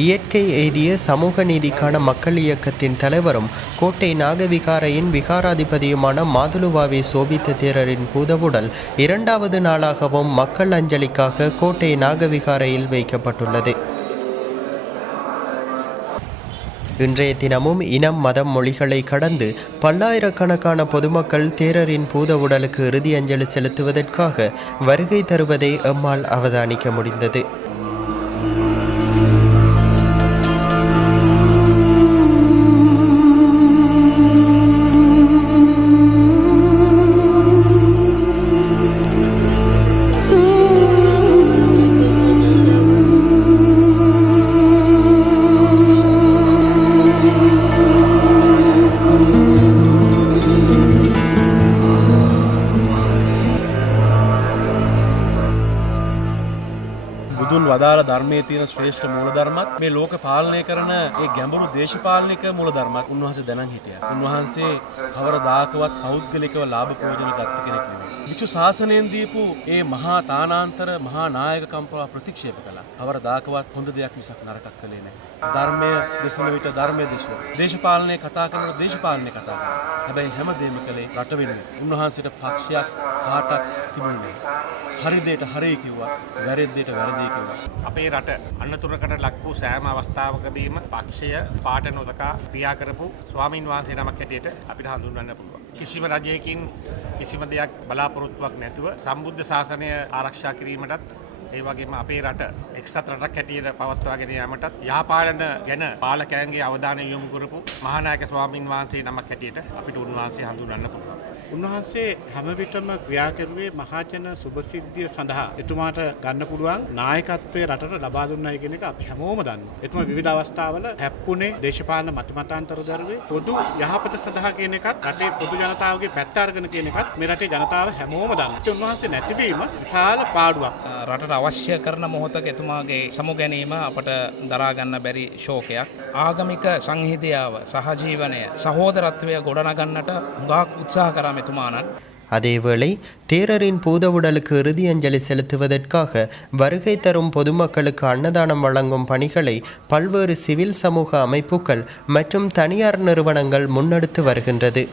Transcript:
இயற்கை எய்திய சமூக நீதிக்கான மக்கள் இயக்கத்தின் தலைவரும் கோட்டை நாகவிகாரையின் விகாராதிபதியுமான மாதுலுவாவே சோபித்த தேரரின் பூதவுடல் இரண்டாவது நாளாகவும் மக்கள் அஞ்சலிக்காக கோட்டை நாகவிகாரையில் வைக்கப்பட்டுள்ளது. இன்றைய தினமும் இனம் மதம் மொழிகளை கடந்து பல்லாயிரக்கணக்கான பொதுமக்கள் தேரரின் பூத உடலுக்கு இறுதி அஞ்சலி செலுத்துவதற்காக வருகை தருவதை எம்மால் அவதானிக்க முடிந்தது. බුදුන් වදාළ ධර්මයේ තියෙන ශ්‍රේෂ්ඨ මූලධර්මත් මේ ලෝක පාලනය කරන ඒ ගැඹුරු දේශපාලනික මූලධර්මත් උන්වහන්සේ දැනන් හිටියා. උන්වහන්සේ කවරදාකවත් පෞද්ගලිකව ලාභ ප්‍රයෝජන ගත්ත කෙනෙක් නෙවෙයි. විචු ශාසනයෙන් දීපු ඒ මහා තානාන්තර මහා නායකකම් ප්‍රතික්ෂේප කළා. කවරදාකවත් හොඳ දෙයක් මිසක් නරකක් කළේ නැහැ. ධර්මය දෙසන විට ධර්මයේ දෙසුවා. දේශපාලනය කතා කරනකොට දේශපාලනය කතා කරා. හැබැයි හැමදේම කළේ රට වෙනුවෙන්. උන්වහන්සේට පක්ෂයක් පාටක් තිබුණේ නැහැ. හරි දෙයට හරි කිව්වා, වැරදි දෙයට වැරදි කිව්වා. අපේ රට අන්නතුරකට ලක් වූ සෑම අවස්ථාවකදීම පක්ෂය පාට නොදකා ක්‍රියා කරපු ස්වාමීන් වහන්සේ නමක් හැටියට අපිට හඳුන්වන්න පුළුවන්. කිසිම රජයකින් කිසිම දෙයක් බලාපොරොත්තුවක් නැතුව සම්බුද්ධ ශාසනය ආරක්ෂා කිරීමටත් ඒ වගේම අපේ රට එක්සත් රටක් හැටියට පවත්වාගෙන යාමටත් යහපාලන ගැන පාලකයන්ගේ අවධානය යොමු කරපු මහානායක ස්වාමීන් වහන්සේ නමක් හැටියට අපිට උන්වහන්සේ හඳුන්වන්න පුළුවන්. උන්වහන්සේ හැම විටම ක්‍රියා කරුවේ මහජන සුභසිද්ධිය සඳහා. එතුමාට ගන්න පුළුවන් නායකත්වයේ රටට ලබා දුන්නයි කියන එක අපි හැමෝම දන්නවා. එතුමා විවිධ අවස්ථාවල හැප්පුණේ දේශපාලන මතිමතාන්තර දරුවේ පොදු යහපත සඳහා කියන එකත් රටේ පොදු ජනතාවගේ පැත්ත අරගෙන කියන එකත් මේ රටේ ජනතාව හැමෝම දන්නවා. ඒ උන්වහන්සේ නැතිවීම විශාල පාඩුවක්. රටට අවශ්‍ය කරන මොහොතක එතුමාගේ සමු ගැනීම අපට දරා ගන්න බැරි ශෝකයක්. ආගමික සංහිඳියාව, සහජීවනය, සහෝදරත්වය ගොඩනගන්නට හුඟක් උත්සාහ කරා மெத்துமானான். அதேவேளை தேரரின் பூத உடலுக்கு இறுதி அஞ்சலி செலுத்துவதற்காக வருகை தரும் பொதுமக்களுக்கு அன்னதானம் வழங்கும் பணிகளை பல்வேறு சிவில் சமூக அமைப்புகள் மற்றும் தனியார் நிறுவனங்கள் முன்னெடுத்து வருகின்றது.